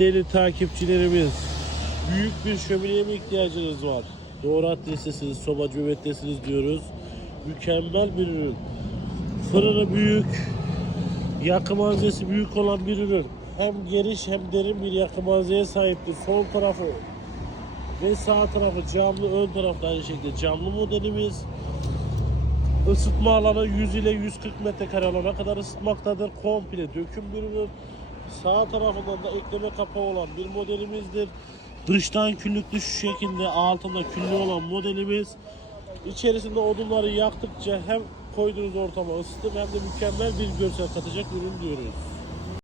değerli takipçilerimiz, büyük bir şömineye mi ihtiyacınız var? Doğru adrestesiniz, sobacı Mehmet'tesiniz diyoruz. Mükemmel bir ürün. Fırını büyük, yakı malzemesi büyük olan bir ürün. Hem geniş hem derin bir yakı malzemeye sahiptir. Sol tarafı ve sağ tarafı camlı, ön tarafta aynı şekilde camlı modelimiz. Isıtma alanı 100 ile 140 metrekare alana kadar ısıtmaktadır. Komple döküm bir ürün. Sağ tarafından da ekleme kapağı olan bir modelimizdir. Dıştan küllüklü şu şekilde, altında küllü olan modelimiz. İçerisinde odunları yaktıkça hem koyduğunuz ortama ısıtır hem de mükemmel bir görsel katacak ürün diyoruz.